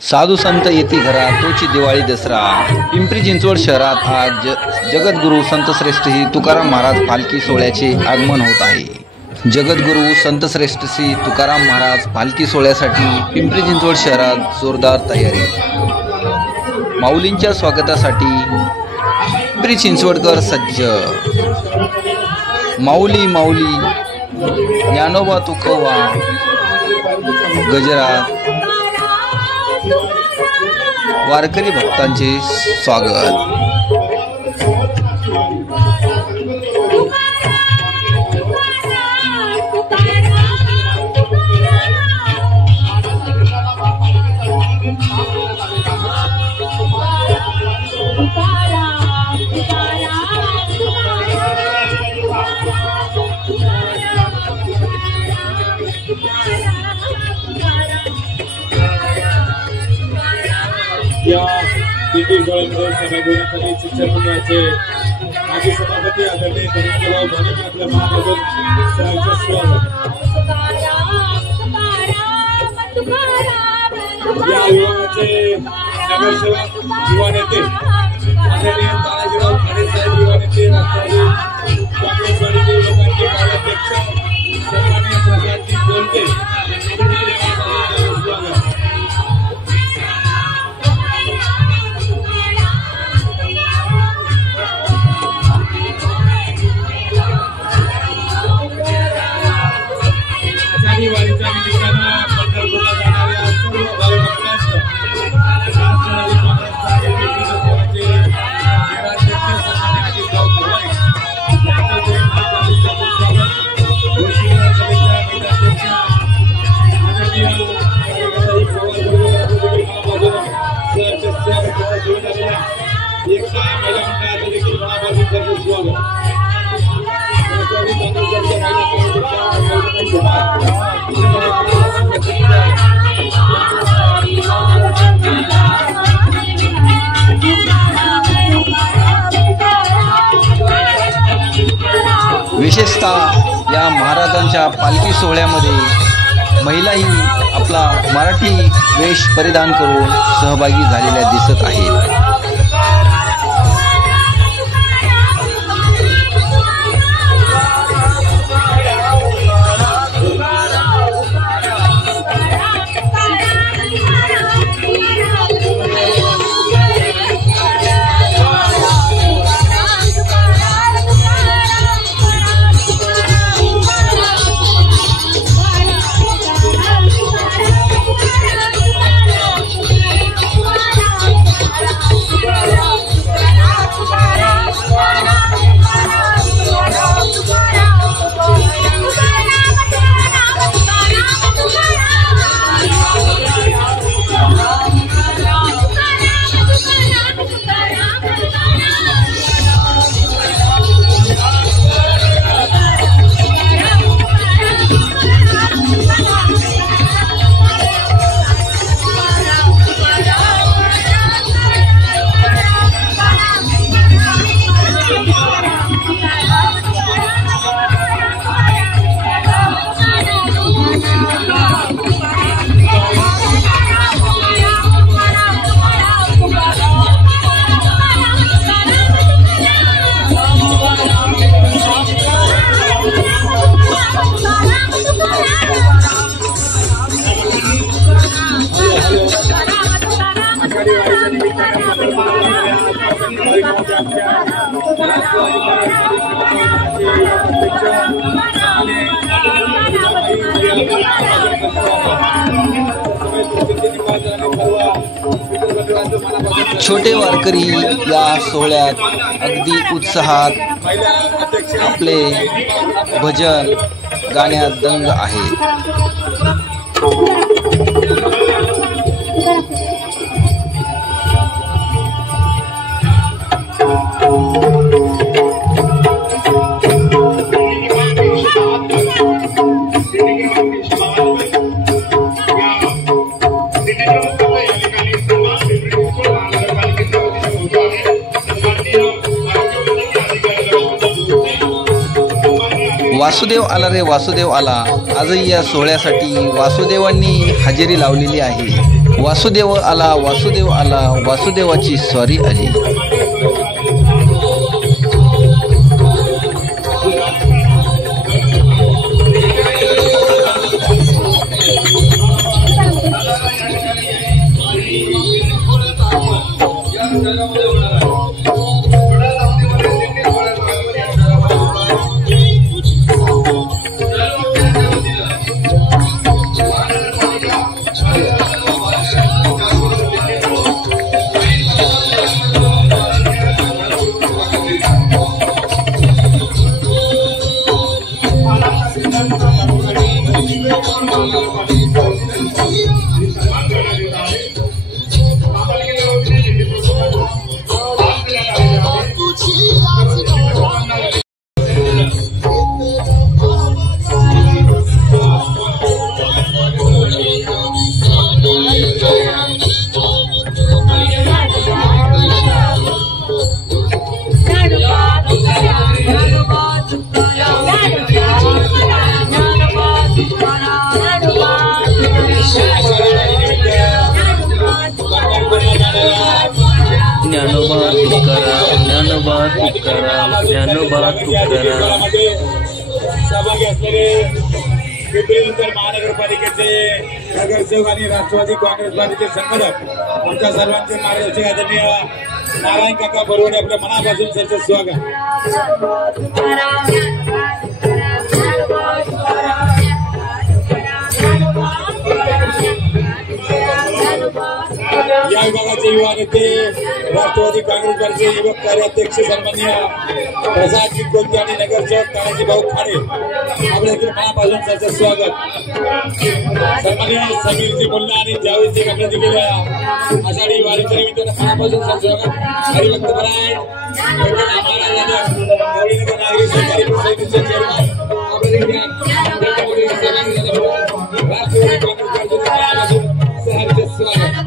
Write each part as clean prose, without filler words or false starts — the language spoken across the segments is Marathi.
साधू संत येती घरा तोची दिवाळी दसरा। पिंपरी चिंचवड शहरात आज जगद्गुरू संतश्रेष्ठ श्री तुकाराम महाराज पालखी सोहळ्याचे आगमन होत आहे। जगद्गुरू संतश्रेष्ठ श्री तुकाराम महाराज पालखी सोहळ्यासाठी पिंपरी चिंचवड शहरात जोरदार तयारी। माऊलींच्या स्वागतासाठी पिंपरी चिंचवडकर सज्ज। माऊली माऊली ज्ञानोबा तुकोबा गजरात वारकरी भक्तांचे स्वागत। शिक्षण मंडळाचे माजी सभापती आदरणीय धनंजयराव भानके आपल्या महाराजांचं या विभागाचे नगरसेवक युवा नेते आदरणीय तानाजीराव खाडे साहेब, युवा नेते राष्ट्रवादी काँग्रेस पार्टीचे युवकांचे कार्याध्यक्ष सन्माननीय प्रशांत बोलते विशेषतः या महाराजांच्या पालखी सोहळ्यामध्ये महिलाही आपला मराठी वेश परिधान करून सहभागी झालेल्या दिसत आहेत। छोटे वारकरी या सोहळ्यात अगदी उत्साहात आपले भजन गाण्यात दंग आहेत। वासुदेव आला रे वासुदेव आला. आजही या सोहळ्यासाठी वासुदेवांनी हजेरी लावलेली आहे. वासुदेव आला वासुदेव आला, वासुदेवाची स्वारी आली. सहभागी असलेले पिंपरी चिंचवड महानगरपालिकेचे नगरसेवक आणि राष्ट्रवादी काँग्रेस पार्टीचे संघटक आमच्या सर्वांचे मार्गदर्शक आदरणीय नारायण काका बरोबर आपल्या मनापासून सरचं स्वागत. या विभागाचे युवा नेते राष्ट्रवादी काँग्रेस पार्टीचे युवक कार्याध्यक्ष सन्माननीय प्रसाद कोलते आणि नगरसेवक तानाजी भाऊ खाडे आपल्या इथे मनापासून त्याचं स्वागत. सन्माननीय समीरजी मुल्ला आणि जावेदजी आपल्या दिलेल्या आषाढी वारीच्या निमित्तानं मनापासून त्याचं स्वागत. हरिभक्त परायण नागरिक सहकारी समितीचे चेअरमन आपल्या राष्ट्रवादी काँग्रेस पार्टीचे सहर्ष स्वागत.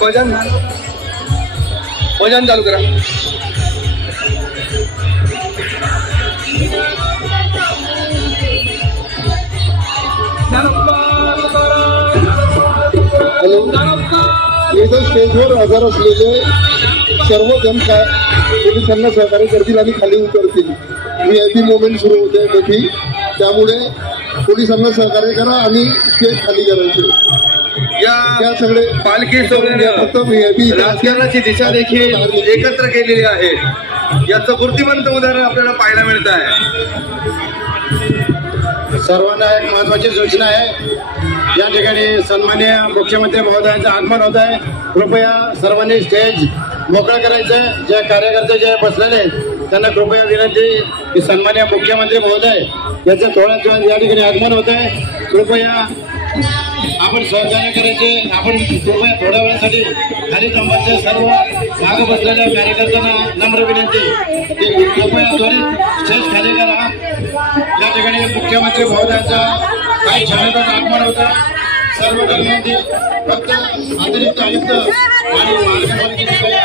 भजन भजन चालू करा. हॅलो, इथं स्टेजवर हजर असलेले सर्वजण पोलिसांना सहकार्य करतील आणि खाली उतरतील. VIP मोमेंट सुरू होते मोठी, त्यामुळे पोलिसांना सहकार्य करा आणि स्टेज खाली करायचे. या सगळे पालखी सोहळ्यानं राजकारणाची दिशा देखील एकत्र केलेली आहे। याचं मूर्तिमंत उदाहरण आपल्याला पाहायला मिळत आहे। सर्वांना एक महत्वाची सूचना आहे, या ठिकाणी सन्माननीय मुख्यमंत्री महोदयांचं आगमन होत आहे। कृपया सर्वांनी स्टेज मोकळं करायचं। जे कार्यकर्ते जे बसलेले आहेत त्यांना कृपया विनंती की सन्माननीय मुख्यमंत्री महोदय यांचं थोड्याच वेळात या ठिकाणी आगमन होत आहे। कृपया आपण सहकार्य करायचे। आपण कृपया थोड्या वेळासाठी खाली थांबायचे। सर्व मागे बसलेल्या कार्यकर्त्यांना नम्र विनंती की कृपया त्वरित स्टेज खाली करा। या ठिकाणी मुख्यमंत्री महोदयांचा काही क्षणात आगमन होतं। सर्व विनंती फक्त अतिरिक्त आयुक्त आणि महानगरपालिकेचे काही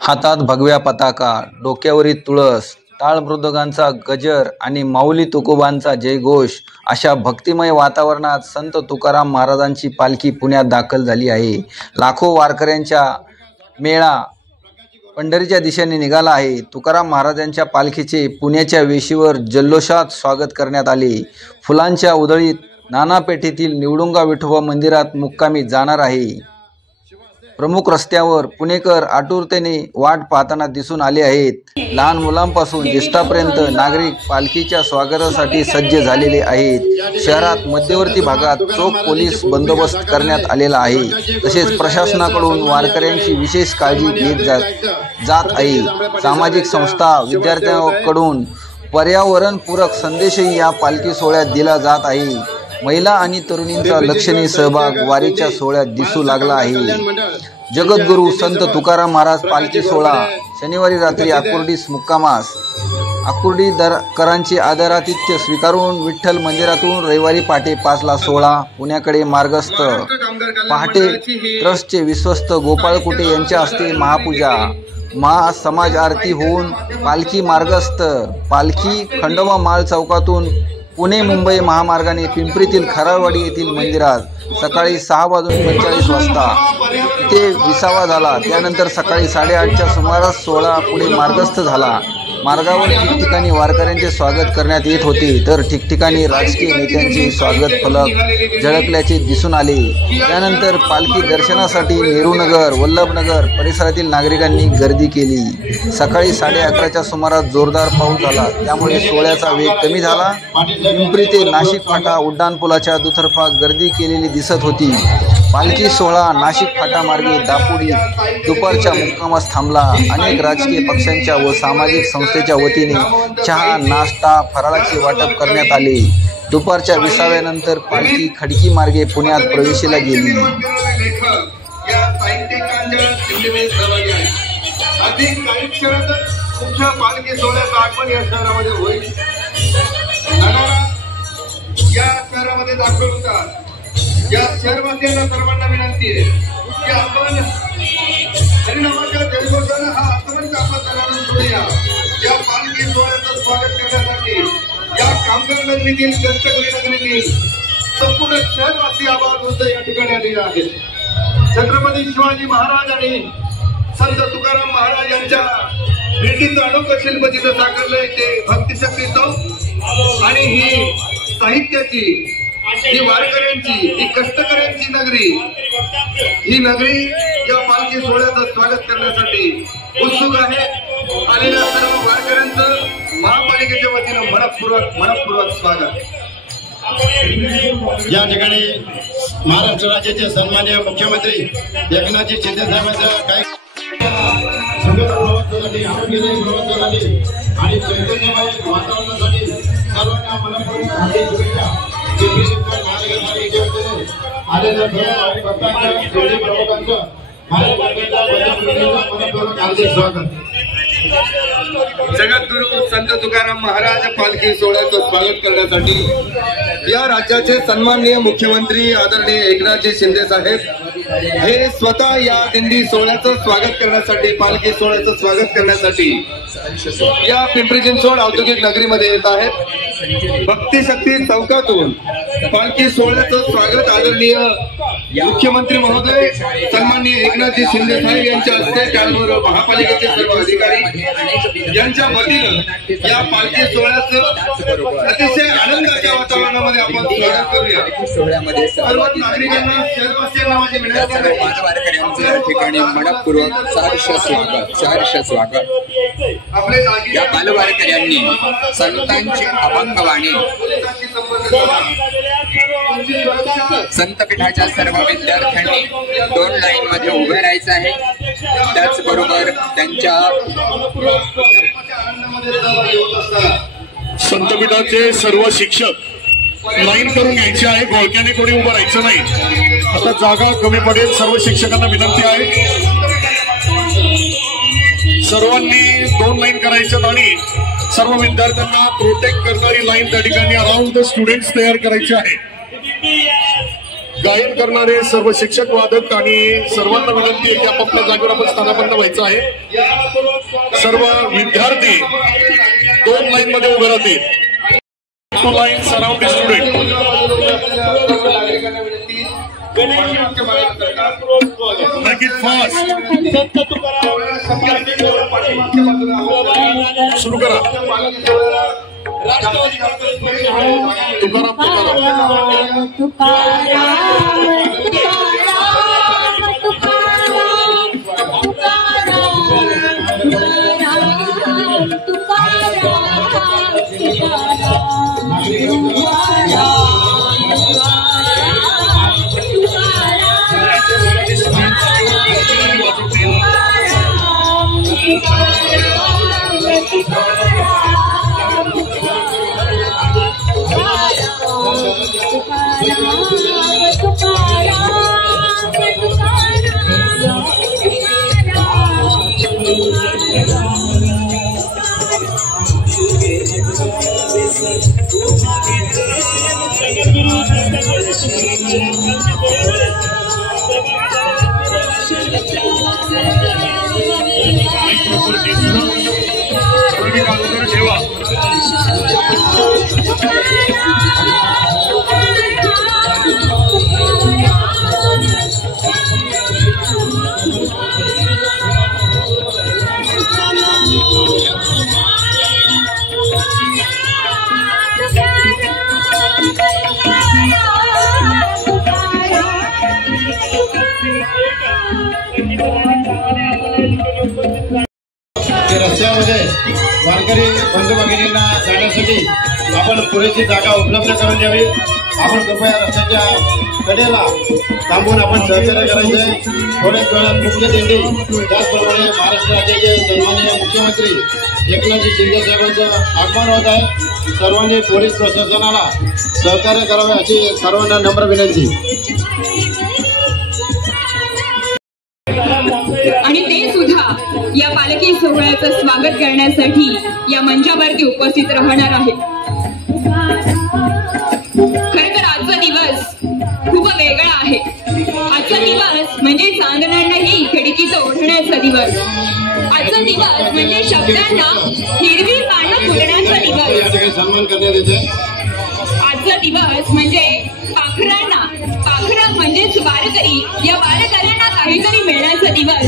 हातात भगव्या पताका, डोक्यावरील तुळस, टाळ मृदंगांचा गजर आणि माऊली तुकोबांचा जयघोष अशा भक्तिमय वातावरणात संत तुकाराम महाराजांची पालखी पुण्यात दाखल झाली आहे। लाखो वारकऱ्यांच्या मेळा पंढरीच्या दिशेने निघाला आहे। तुकाराम महाराजांच्या पालखीचे पुण्याच्या वेशीवर जल्लोषात स्वागत करण्यात आले। फुलांच्या उधळीत नाना पेठेतील निवडुंगा विठोबा मंदिरात मुक्कामी जाणार आहे। प्रमुख रस्त्यावर पुणेकर आतुरतेने वाट पाहताना दिसून आले आहेत। लहान मुलांपासून ज्येष्ठांपर्यंत नागरिक पालखीच्या स्वागतासाठी सज्ज झालेले आहेत। शहरात मध्यवर्ती भागात चोख पोलीस बंदोबस्त करण्यात आलेला आहे। तसेच प्रशासनाकडून वारकऱ्यांची विशेष काळजी घेतली जात आहे। सामाजिक संस्था विद्यार्थ्यांकडून पर्यावरणपूरक संदेशही या पालखी सोहळ्यात दिला जात आहे। महिला आणि तरुणींचा लक्षणीय सहभाग वारीच्या सोहळ्यात दिसू लागला आहे। जगद्गुरू संत तुकाराम महाराज पालखी सोहळा शनिवारी रात्री आकुर्डीस मुक्कामास। आकुर्डीकरांचे आदरातिथ्य स्वीकारून विठ्ठल मंदिरातून रविवारी पहाटे 5ला सोहळा पुण्याकडे मार्गस्थ। पहाटे ट्रस्टचे विश्वस्त गोपाळ कुटे यांच्या हस्ते महापूजा महासमाज आरती होऊन पालखी मार्गस्थ। पालखी खंडोबा माळ चौकातून पुणे मुंबई महामार्गाने पिंपरीतील खराळवाडी येथील मंदिरात सकाळी 6:45 वाजता इथे विसावा झाला। त्यानंतर सकाळी 8:30च्या सुमारास सोहळा पुढे मार्गस्थ झाला। मार्गावर ठिकठिकाणी वारकऱ्यांचे स्वागत करण्यात येत होते, तर ठिकठिकाणी राजकीय नेत्यांचे स्वागत फलक झळकल्याचे दिसून आले। त्यानंतर पालखी दर्शनासाठी नेहरूनगर वल्लभनगर परिसरातील नागरिकांनी गर्दी केली। सकाळी 11:30च्या सुमारास जोरदार पाऊस झाला, त्यामुळे सोहळ्याचा वेग कमी झाला। पिंपरी ते नाशिक फाटा उड्डाणपुलाच्या दुतर्फा गर्दी केलेली दिसत होती। पालखी सोहळा नाशिक फाटामार्गे दापोडी दुपारच्या मुक्कामास थांबला। अनेक राजकीय पक्षांच्या व सामाजिक संस्थेच्या वतीने चहा नाश्ता फराळाचे वाटप करण्यात आले। दुपारच्या विसाव्यानंतर पालखी खडकी मार्गे पुण्यात प्रवेशेला गेली। पालखी सोहळ्याचं आगमन या शहरामध्ये होईल। या शहरामध्ये दाखल होतात। या शहरवासियांना सर्वांना विनंती आहे की आपण हरिनामाच्या जयघोषानं हा आक्रमण आपण चालवून सोडूया। या पालखी सोहळ्याचं स्वागत करण्यासाठी या कामगार नगरीतील कष्टकरी नगरीतील संपूर्ण शहरवासी आबाद या ठिकाणी आलेले आहेत। छत्रपती शिवाजी महाराज आणि संत तुकाराम महाराज यांच्या भेटीचं अनोखं शिल्प जिथं साकारलंय ते भक्तिशक्तीचं आणि ही साहित्याची ही वारकऱ्यांची ही कष्टकऱ्यांची नगरी ही नगरी या पालखी सोहळ्याचं स्वागत करण्यासाठी उत्सुक आहे। आलेल्या सर्व वारकऱ्यांचं महापालिकेच्या वतीनं मनपूर्वक स्वागत। या ठिकाणी महाराष्ट्र राज्याचे सन्माननीय मुख्यमंत्री एकनाथजी शिंदे साहेबांचं काही आणि चैतन्यमय वातावरणासाठी सर्वांना मनपूर्वक शुभेच्छा। आलेल्या प्रमुखांचं हार्दिक स्वागत। जगद्गुरू संत तुकाराम महाराज पालखी सोहळ्याचं स्वागत करण्यासाठी या राज्याचे सन्माननीय मुख्यमंत्री आदरणीय एकनाथजी शिंदे साहेब हे स्वतः या दिंडी सोहळ्याचं स्वागत करण्यासाठी पालखी सोहळ्याचं स्वागत करण्यासाठी या पिंपरी चिंचवड औद्योगिक नगरीमध्ये येत आहेत। भक्तिशक्ती चौकातून पालखी सोहळ्याचं स्वागत आदरणीय मुख्यमंत्री महोदय सन्माननीय एकनाथजी शिंदे साहेब यांच्या हस्ते त्याचबरोबर महापालिकेचे सर्व अधिकारी यांच्या वतीनं या पालखी सोहळ्याचं अतिशय आनंदाच्या वातावरणामध्ये आपण स्वागत करूया। सर्व नागरिकांना शहरवासियांना माझी विनंती आहे वारकऱ्यांचं ठिकाणी मनपूर्वक सहर्ष स्वागत। या बालवारकऱ्यांनी संतांची अभंगवाणी संतपीठाच्या सर्व विद्यार्थ्यांनी 2 लाईन मध्ये उभे राहायचं आहे। त्याचबरोबर त्यांच्या संतपीठाचे सर्व शिक्षक लाईन करून घ्यायचे आहे। घोळक्याने कोणी उभं राहायचं नाही। आता जागा कमी पडेल। सर्व शिक्षकांना विनंती आहे सर्वांनी 2 लाईन करायच्यात आणि सर्व विद्यार्थ्यांना प्रोटेक्ट करणारी लाईन त्या ठिकाणी अराउंड द स्टुडंट्स तयार करायची आहे। गायन करणारे सर्व शिक्षक वादक आणि सर्वांना विनंती आहे की आपापल्या जागेवर आपण स्थानापन्न व्हायचं आहे। सर्व विद्यार्थी 2 लाईन मध्ये उभे राहतील। 2 lines around the student. Make it fast. सुरू करा। राष्ट्रवादी काँग्रेस पक्ष तुकाराम रस्त्यामध्ये वारकरी बंधू भगिनींना जाण्यासाठी आपण पुरेशी जागा उपलब्ध करून द्यावी। आपण कृपया रस्त्याच्या कडेला थांबून आपण सहकार्य करायचे। थोड्याच वेळात मुख्य दिंडी त्याचप्रमाणे महाराष्ट्र राज्याचे सन्माननीय मुख्यमंत्री एकनाथजी शिंदे साहेबांचं आगमन होत आहे। सर्वांनी पोलीस प्रशासनाला सहकार्य करावे अशी सर्वांना नम्र विनंती। आणि ते सुद्धा या पालखी सोहळ्याचं स्वागत करण्यासाठी या मंचावरती उपस्थित राहणार आहेत। खरं तर आजचा दिवस खूप वेगळा आहे। आजचा दिवस म्हणजे चांदण्यांनाही खिडकीत ओढण्याचा दिवस। आजचा दिवस म्हणजे शब्दांना हिरवी पानं फुलण्याचा दिवस। सन्मान करण्यात येते। आजचा दिवस म्हणजे पाखरांना, पाखरं म्हणजेच वारकरी, या वारकऱ्यांना काहीतरी मिळण्याचा दिवस।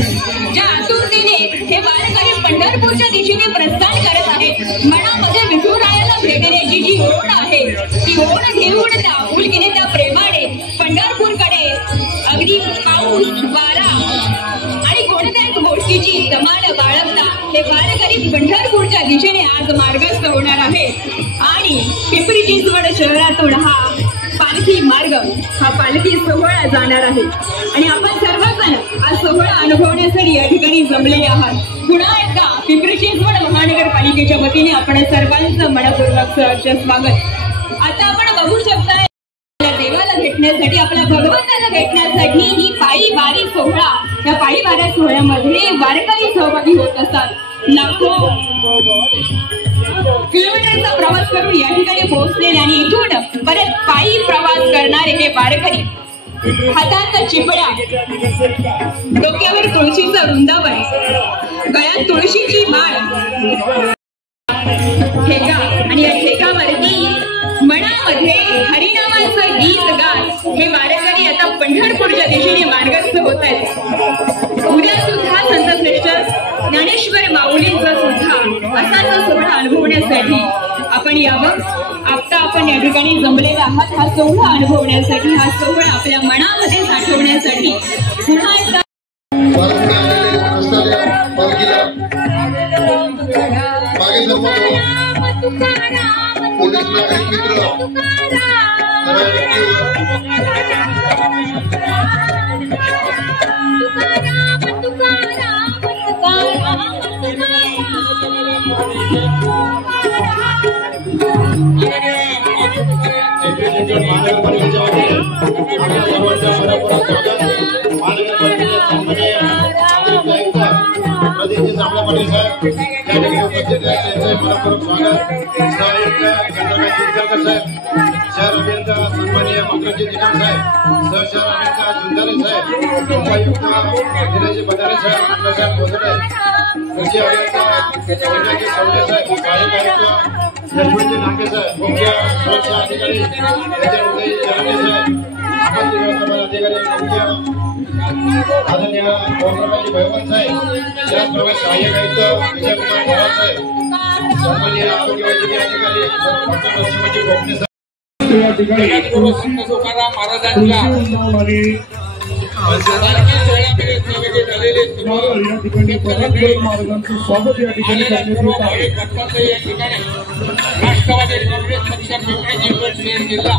ज्या आतुरतेने हे वारकरी पंढरपूरच्या दिशेने प्रस्थान करत आहेत, मनामध्ये विठुरायाला भेटण्याची जी ओढ आहे, ती ओढ घेऊन त्या आपुलकीने, त्या प्रेमाने पंढरपूरकडे अगदी पाऊस, वारा आणि कोणत्याच गोष्टीची तमाड बाळगता हे वारकरी पंढरपूरच्या दिशेने आज मार्गस्थ होणार आहे। आणि पिंपरी चिंचवड शहरातून हा पालखी मार्ग, हा पालखी सोहळा जाणार आहे। आणि आपण सर्वजण हा सोहळा अनुभवण्यासाठी या ठिकाणी जमलेले आहात। पुन्हा एकदा पिंपरी चिंचवड महानगरपालिकेच्या वतीने आपण सर्वांचं मनपूर्वक सहर्ष स्वागत। आता आपण बघू शकता देवाला भेटण्यासाठी, आपल्या भगवंताला भेटण्यासाठी ही पायी वारी सोहळा, या पायी वाऱ्या सोहळ्यामध्ये वारकरी सहभागी होत असतात। लाखो किलोमीटरचा प्रवास करून या ठिकाणी पोहोचलेले आणि इथून परत पायी प्रवास करणारे हे वारकरी हातात चिपड्या, डोक्यावर तुळशीचं वृंदावन, गळ्यात तुळशीची माळ, ठेका, आणि या ठेकावरती मनामध्ये हरिनामाचं गीत गात हे वारकरी आता पंढरपूरच्या दिशेने मार्गस्थ होत आहेत। उद्या सुद्धा संतश्रेष्ठ ज्ञानेश्वर माऊलींचा सुद्धा असाच सोहळा अनुभवण्यासाठी आपण यावं। आता आपण या ठिकाणी जमलेला आहात हा सोहळा अनुभवण्यासाठी, हा सोहळा आपल्या मनामध्ये साठवण्यासाठी। पुन्हा एकदा पोलीस नागरिक मित्र शहर अभियंता सन्माननीय मंत्रजी निकम साहेब, सहशहर अभियंता झुंजारे साहेब, उपायुक्त विजयजी बदारे साहेब, साहेब बोधडे, कृषी अभियंता संजयजी सवडे साहेब, सहाय्यक आयुक्त यशवंतजी नाके साहेब, मुख्य सुरक्षा अधिकारी उदय जरांगे साहेब, आपत्ती व्यवस्थापन अधिकारी मुख्य आदरणीय गोविंदरावजी भैरवन साहेब, त्याचप्रमाणे सहाय्यक आयुक्त विजयकुमार साहेब, सन्माननीय आरोग्य वैद्यकीय अधिकारी शिवाजी भोपणे जगद्गुरू संत तुकाराम महाराजांच्या पालखी सोहळ्यामध्ये सहभागी झालेले स्वागत या ठिकाणी करण्यात येत आहे. या ठिकाणी राष्ट्रवादी काँग्रेस पक्ष पिंपरी चिंचवड शहर जिल्हा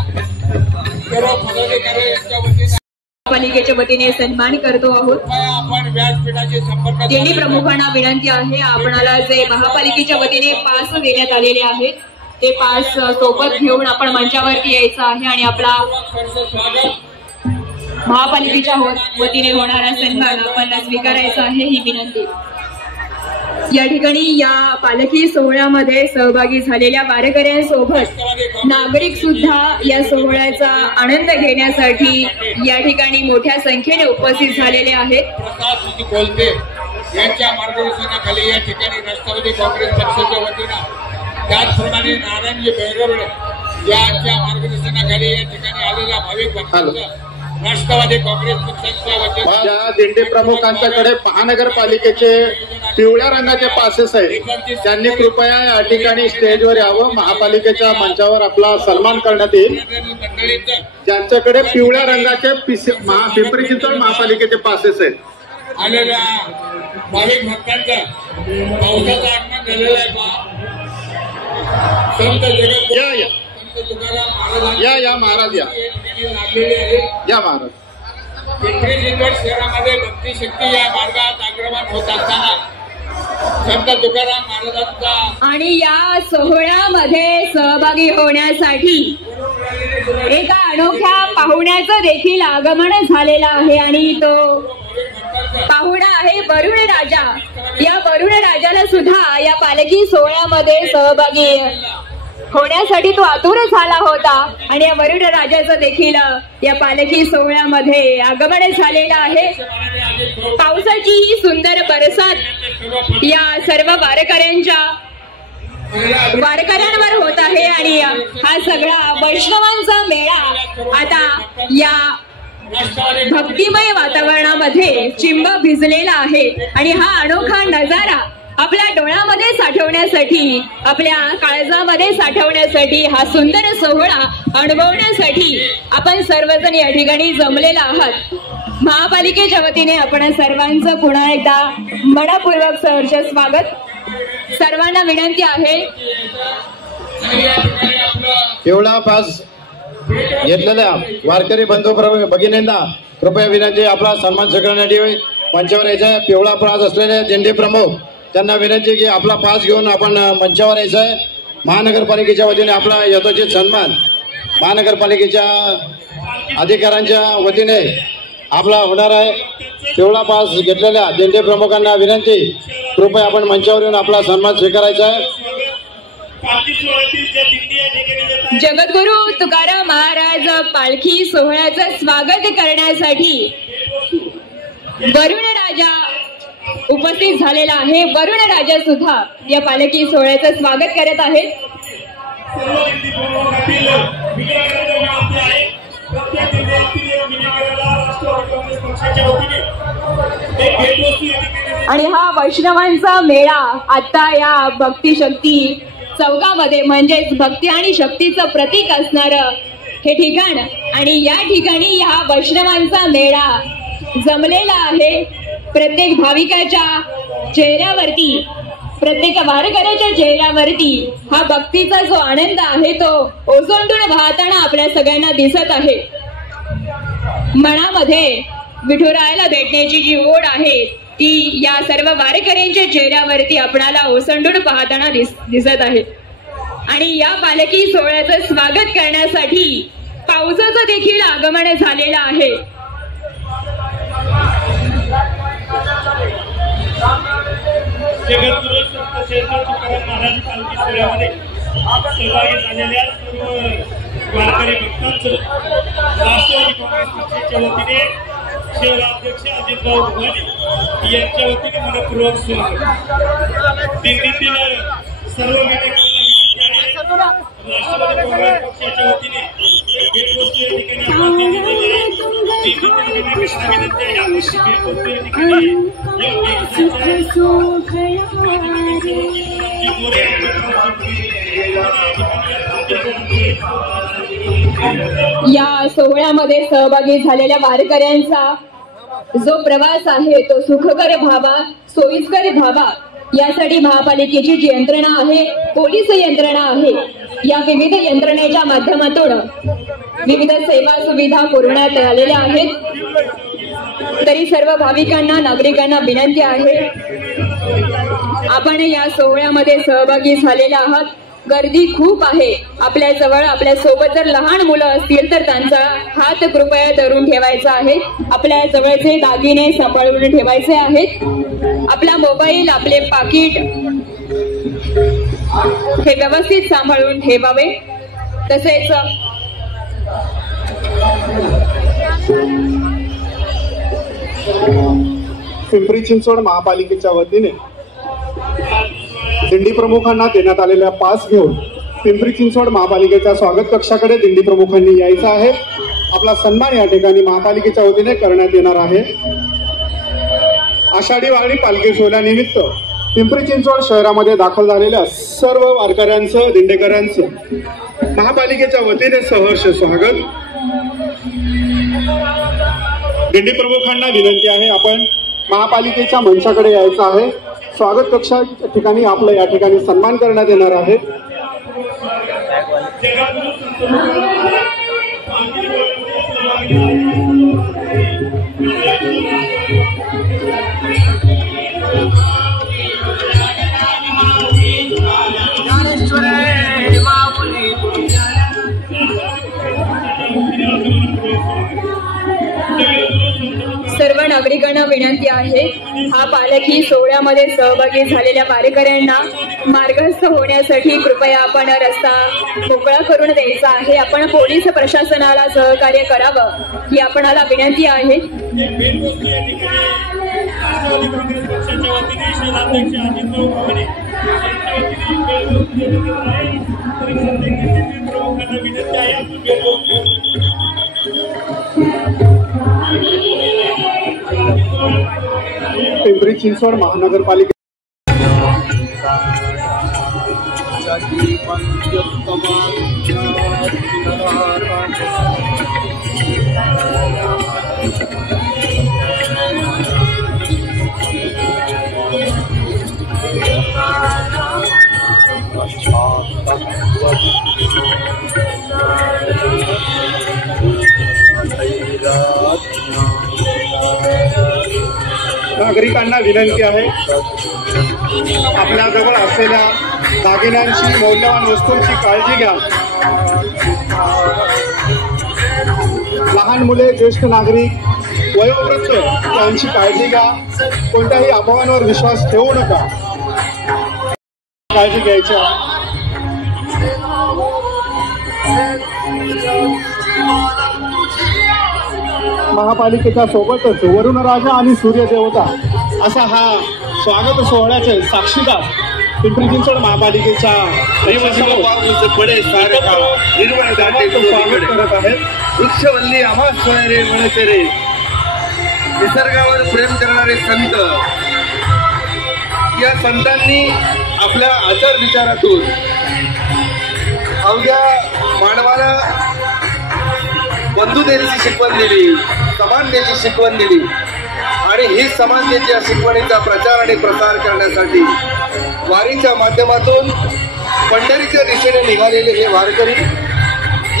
सर्व पदाधिकारी यांच्या वतीने पालिकेच्या वतीने सन्मान करतो आहोत. आपण व्यासपीठाशी संपर्क दिंडी प्रमुखांना विनंती आहे, आपणाला जे महापालिकेच्या वतीने पास देण्यात आलेले आहेत ते पास सोबत घेऊन आपण मंचावरती यायचं आहे आणि आपला महापालिकेच्या वतीने होणारा सन्मान आपण स्वीकारायचा आहे ही विनंती. या ठिकाणी या पालखी सोहळ्यामध्ये सहभागी झालेल्या वारकऱ्यांसोबत नागरिक सुद्धा या सोहळ्याचा आनंद घेण्यासाठी या ठिकाणी मोठ्या संख्येने उपस्थित झालेले आहेत. प्रसाद कोलते यांच्या मार्गदर्शनाखाली या ठिकाणी राष्ट्रवादी काँग्रेस पक्षाच्या वतीनं, त्याचप्रमाणे नारायणजी बैरवडे यांच्या मार्गदर्शनाखाली या ठिकाणी आलेल्या भाविक भक्तांचं राष्ट्रवादी काँग्रेस पक्षाच्या वतीनं दिंडी प्रमुखांच्याकडे महानगरपालिकेचे पिवळ्या रंगाचे पासेस आहेत. त्यांनी कृपया या ठिकाणी स्टेजवर यावं. महापालिकेच्या मंचावर आपला सन्मान करण्यात येईल. ज्यांच्याकडे पिवळ्या रंगाचे पिंपरी चिंचवड महापालिकेचे पासेस आहेत आलेल्या भाविक भक्तांचं पावसाचं आगमन झालेलं आहे. संत जगद्गुरू संत तुकाराम महाराज या महाराज लागलेले आहेत. या महाराज पिंपरी चिंचवड शहरामध्ये भक्ती शक्ती या मार्गात आक्रमण होत असताना संत तुकाराम महाराजांचा आणि या सोहळ्यामध्ये सहभागी होण्यासाठी एका अनोख्या पाहुण्याचं देखील आगमन झालेलं आहे आणि तो पाहुणा आहे वरुण राजा. या वरुण राजाला सुद्धा या पालखी सोहळ्यामध्ये सहभागी होण्यासाठी तो आतुर झाला होता आणि या वरुण राजाचं देखील या पालखी सोहळ्यामध्ये आगमन झालेलं आहे. पावसाची ही सुंदर बरसात या सर्व वारकऱ्यांवर होत आहे आणि हा सगळा वैष्णवांचा मेळा आता या भक्तिमय वातावरणामध्ये चिंब भिजलेला आहे आणि हा अनोखा नजारा आपल्या डोळ्यामध्ये साठवण्यासाठी, आपल्या काळजामध्ये साठवण्यासाठी, हा सुंदर सोहळा अनुभवण्यासाठी आपण सर्वजण या ठिकाणी जमलेला आहात. महापालिकेच्या वतीने आपण सर्वांचं पुन्हा एकदा मनपूर्वक सहर्ष स्वागत. सर्वांना विनंती आहे, पिवळा पास घेतलेल्या वारकरी बंधू भगिनींना कृपया विनंती, आपला सन्मान स्वीकारण्यासाठी मंचावर यायचा. पिवळा पास असलेले दिंडी प्रमुख त्यांना विनंती की आपला पास घेऊन आपण मंचावर यायचं आहे. महानगरपालिकेच्या वतीने आपला यथोचित सन्मान महानगरपालिकेच्या अधिकाऱ्यांच्या वतीने आपला होणार आहे. पिवळा पास घेतलेल्या दिंडी प्रमुखांना विनंती, कृपया आपण मंचावर येऊन आपला सन्मान स्वीकारायचा आहे. जगद्गुरू तुकाराम महाराज पालखी सोहळ्याचं स्वागत करण्यासाठी वरुण राजा उपस्थित झालेला आहे. वरुण राजा सुद्धा या पालखी सोहळ्याचं स्वागत करत आहेत. आणि हा वैष्णवांचा मेळा आता या भक्ती शक्ती चौकामध्ये, म्हणजेच भक्ती आणि शक्तीचं प्रतीक असणार हे ठिकाण, आणि या ठिकाणी हा वैष्णवांचा मेळा जमलेला आहे. प्रत्येक भाविकाच्या चेहऱ्यावरती, प्रत्येक वारकऱ्याच्या चेहऱ्यावरती हा भक्तीचा जो आनंद आहे तो ओसंडून वाहताना आपल्या सगळ्यांना दिसत आहे. मनामध्ये विठुरायाला भेटण्याची जी ओढ आहे ती या सर्व वारकऱ्यांच्या चेहऱ्यावरती आपणाला ओसंडून पाहताना दिसत आहे. आणि या पालखी सोहळ्याचं स्वागत करण्यासाठी पावसाचं देखील आगमन झालेलं आहे. जगद्गुरू संत तुकाराम महाराज पालखी सोहळ्यामध्ये सहभागी झालेल्या सर्व वारकरी भक्तांचं राष्ट्रवादी काँग्रेस पक्षाच्या वतीने शहराध्यक्ष अजितभाऊ भवानी यांच्या वतीने मनपूर्वक स्वागत. दिल्लीतील सर्व राष्ट्रवादी काँग्रेस पक्षाच्या वतीने भेटवस्तू या ठिकाणी आपण दिलेली आहे. या सोहळ्यामध्ये सहभागी झालेल्या वारकऱ्यांचा जो प्रवास आहे तो सुखकर व्हावा, सोयीस्कर व्हावा यासाठी महापालिकेची जी यंत्रणा आहे, पोलीस यंत्रणा आहे, या विविध यंत्रणेच्या माध्यमातून विविध सेवा सुविधा पुरवण्यात आलेल्या आहेत। तरी सर्व भाविकांना, नागरिकांना विनंती आहे, आपण या सोहळ्यामध्ये सहभागी झालेले आहात। गर्दी खूप आहे आपल्या जवळ, आपल्या सोबत जर लहान मुलं असतील तर त्यांचा हात कृपया धरून ठेवायचा आहे, आपल्या जवळचे दागिने सांभाळून ठेवायचे आहेत, आपला मोबाईल, आपले पाकिट हे व्यवस्थित सांभाळून ठेवावे। तसेच पिंपरी चिंचवड महापालिकेच्या वतीने दिंडी प्रमुखांना देण्यात आलेल्या पास घेऊन पिंपरी चिंचवड महापालिकेच्या स्वागत कक्षाकडे दिंडी प्रमुखांनी यायचं आहे। आपला सन्मान या ठिकाणी महापालिकेच्या वतीने करण्यात येणार आहे। आषाढी वारी पालखी सोहळ्यानिमित्त पिंपरी चिंचवड शहरामध्ये दाखल झालेल्या सर्व वारकऱ्यांचं, दिंडेकरांचं महापालिकेच्या वतीने सहर्ष स्वागत। दिंडी प्रमुखांना विनंती आहे, आपण महापालिकेच्या मंचाकडे यायचं आहे। स्वागत कक्षाच्या ठिकाणी आपलं या ठिकाणी सन्मान करण्यात येणार आहे। सर्व नागरिकांना विनंती आहे, हा पालखी सोहळ्यामध्ये सहभागी झालेल्या वारकऱ्यांना मार्गस्थ होण्यासाठी कृपया आपण रस्ता मोकळा करून द्यायचा आहे। आपण पोलीस प्रशासनाला सहकार्य करावं ही आपणाला विनंती आहे। पिंपरी चिंचवड महानगरपालिका नागरिकांना विनंती आहे, आपल्याजवळ असलेल्या दागिन्यांची, मौल्यवान वस्तूंची काळजी घ्या। लहान मुले, ज्येष्ठ नागरिक, वयोवृद्ध यांची काळजी घ्या। कोणत्याही अफवांवर विश्वास ठेवू नका, काळजी घ्यायची आहे। महापालिकेच्या सोबतच वरुणराजा आणि सूर्यदेवता असा हा स्वागत सोहळ्याचे साक्षीदार पिंपरी चिंचवड महापालिकेच्या स्वागत करत आहेत। वृक्षवल्ली आम्हा सोयरे म्हणते रे, निसर्गावर प्रेम करणारे संत, या संतांनी आपल्या आचार विचारातून अवघ्या मानवाला बंधुतेची शिकवण दिली, समानतेची शिकवण दिली आणि ही समानतेच्या शिकवणीचा प्रचार आणि प्रसार करण्यासाठी वारीच्या माध्यमातून पंढरीच्या दिशेने निघालेले हे वारकरी,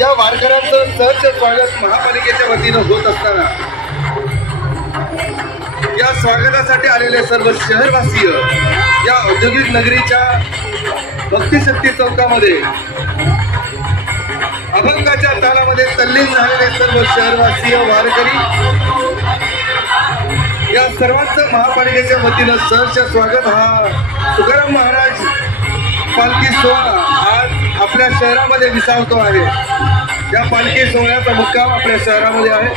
या वारकऱ्यांचं सहर्ष स्वागत महापालिकेच्या वतीनं होत असताना या स्वागतासाठी आलेले सर्व शहरवासीय या औद्योगिक नगरीच्या भक्तिशक्ती चौकामध्ये अभंगाच्या तालामध्ये तल्लीन झालेले सर्व शहरवासीय वारकरी, या सर्वांचं महापालिकेच्या वतीनं सहर्ष स्वागत। हा तुकाराम महाराज पालखी सोहळा आज आपल्या शहरामध्ये विसावतो आहे। या पालखी सोहळ्याचा मुक्काम आपल्या शहरामध्ये आहे।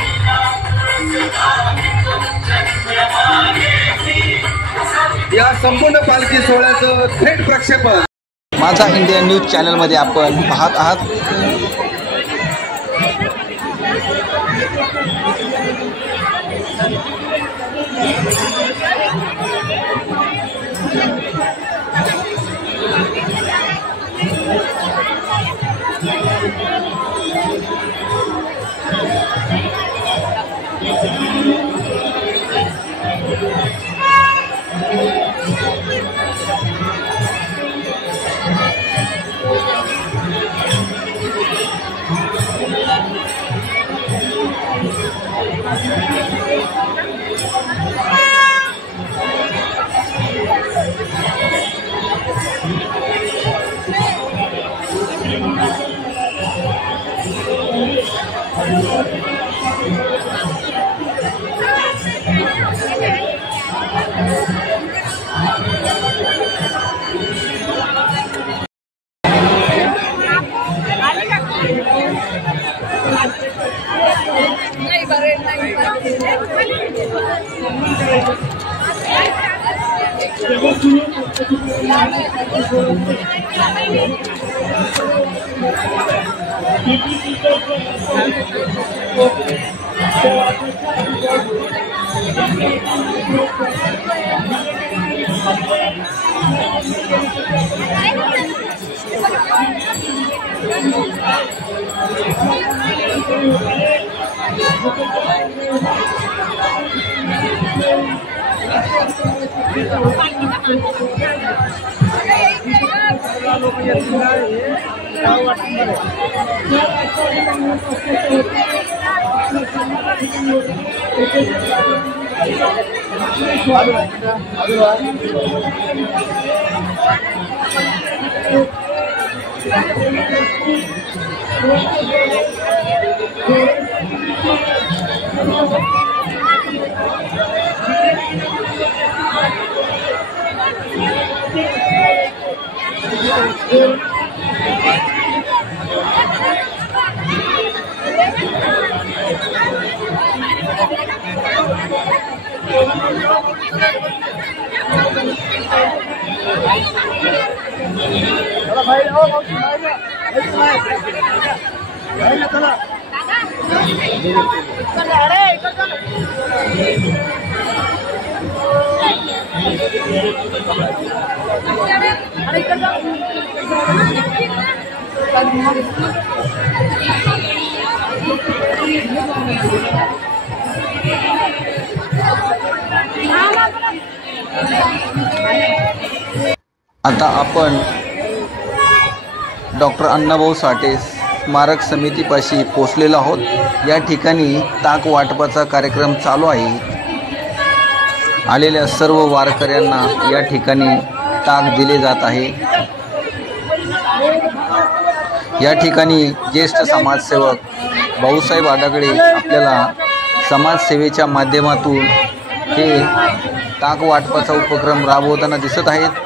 या संपूर्ण पालखी सोहळ्याचं थेट प्रक्षेपण माझा इंडिया न्यूज चॅनलमध्ये आपण पाहत आहात। आता आपण डॉक्टर अण्णाभाऊ साठे स्मारक समितीपाशी पोचलेलो आहोत। या ठिकाणी ताक वाटपाचा कार्यक्रम चालू आहे। आलेल्या सर्व वारकऱ्यांना या ठिकाणी ताक दिले जात आहे। या ठिकाणी ज्येष्ठ समाजसेवक भाऊसाहेब आडागडे आपल्याला समाजसेवेच्या माध्यमातून हे ताक वाटपाचा उपक्रम राबवताना दिसत आहेत।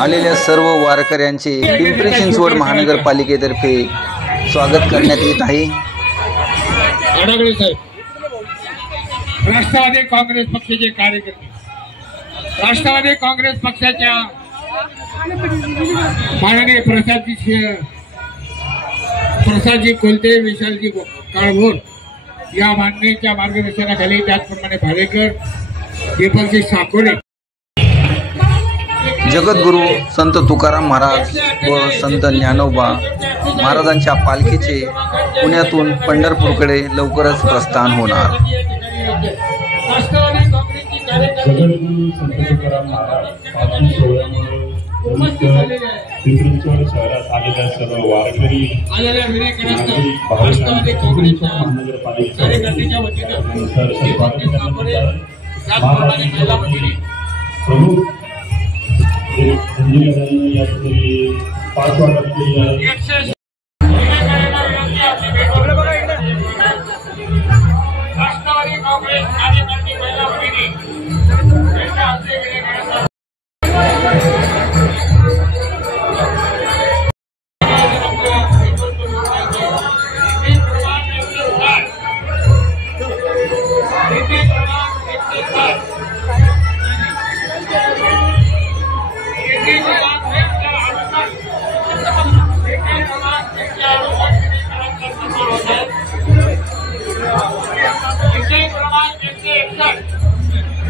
आलेल्या सर्व वारकऱ्यांचे पिंपरी चिंचवड महानगरपालिकेतर्फे स्वागत करण्यात येत आहे। राष्ट्रवादी काँग्रेस पक्षाचे कार्यकर्ते, राष्ट्रवादी काँग्रेस पक्षाच्या माननीय प्रसादजी कोलते, विशालजी काळभोर या मान्यच्या मार्गदर्शनाखाली, त्याचप्रमाणे भालेकर, दीपकजी साकोरे, जगद्गुरू संत तुकाराम महाराज व संत ज्ञानोबा महाराजांच्या पालखीचे पुण्यातून पंढरपूरकडे लवकरच प्रस्थान होणार। जगद्गुरू संत तुकाराम महाराज पालखी सोहळ्यामुळे चिंचवड शहरात आलेल्या सर्व वारकरी प्रमुख यासाठी 5 वाटप केली आहे। राष्ट्रवादी काँग्रेस कार्यकर्ते महिला भगिनी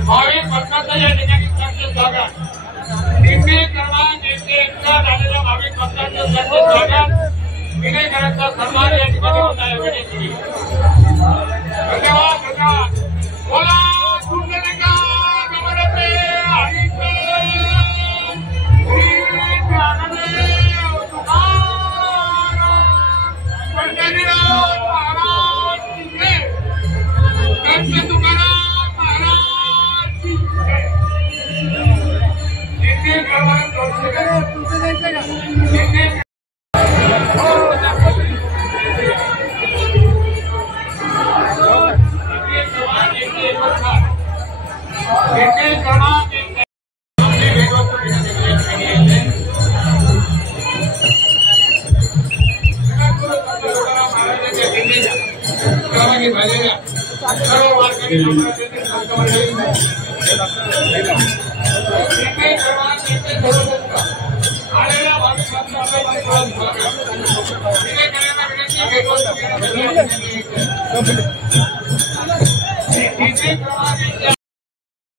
भाविक भक्तांचा या ठिकाणी स्वागत। दिंडी क्रमांक 161 आलेल्या भाविक भक्तांचं स्वागत, विनयकरांचा सन्मान या ठिकाणी होत आहे। धन्यवाद, धन्यवाद। बोला तुमका गमनते हरिचे ज्ञानदेव तुकाराम पंढरीनाथ महाराज की जय। संत तुकाराम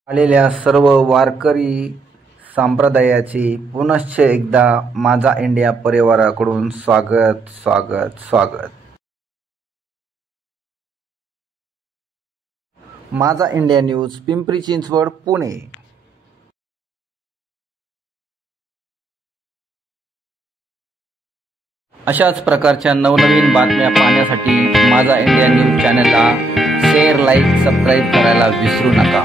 आलेल्या सर्व वारकरी संप्रदायाचे पुनश्च एकदा माझा इंडिया परिवाराकडून स्वागत स्वागत स्वागत। माझा इंडिया न्यूज, पिंपरी चिंचवड, पुणे। अशाच प्रकारच्या नवनवीन बातम्या पाहण्यासाठी माझा इंडिया न्यूज चॅनलला शेअर, लाईक, सबस्क्राईब करायला विसरू नका.